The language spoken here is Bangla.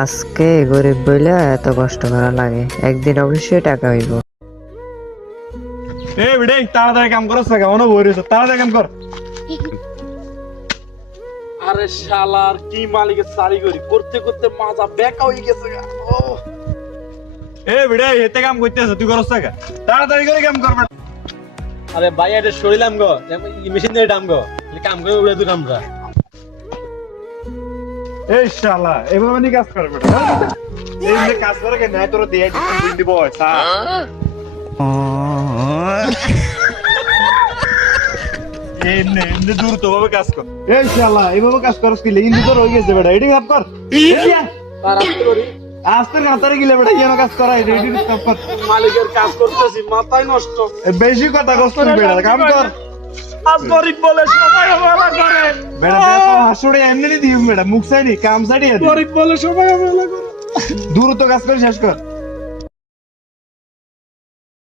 আজকে গরিব বইলা এত কষ্ট করা লাগে, একদিন অবশ্যই টাকা হইব। এ বিডে তাড়াতাড়ি কাম করছ না কেমন বই রইছ তাড়াতাড়ি কাম কর। আরে শালার কি মালিকের সারি করি করতে করতে মাজা বেকা হয়ে গেছে গা। ও এ বিডে এতে কাম করতেছ তুই করছ না তাড়াতাড়ি করে কাম কর। আরে ভাই এটা সরিলাম গো মেশিন দিয়ে ডাম গো কাম করে উড়ে দু কামরা। এই শালা এভাবে নি কাজ কর বেটা এই যে কাজ করে কেন নাই তোর দিয়ে দিন দিব সা এনে দূর তো ভাবে কাজ কর। এই শালা এভাবে কাজ করছ কি লেগিন তোর হয়ে গেছে বেটা এডি কাজ কর। তাড়াতাড়ি করি আস্তে কাতারে গিলে বেটা কেন কাজ করা এডি কাজ কর। মালিকের কাজ করতেছি মাথায় নষ্ট। বেশি কথা কষ্ট বেটা কাম কর। আজ গরিব বলে সবাই অবহেলা করে বেটা দেখো হাসুড়ে এমনি দিম বেটা মুখ সাইনি কাম সাইডি গরিব বলে সবাই অবহেলা করে। দূর তো কাজ করে শেষ কর।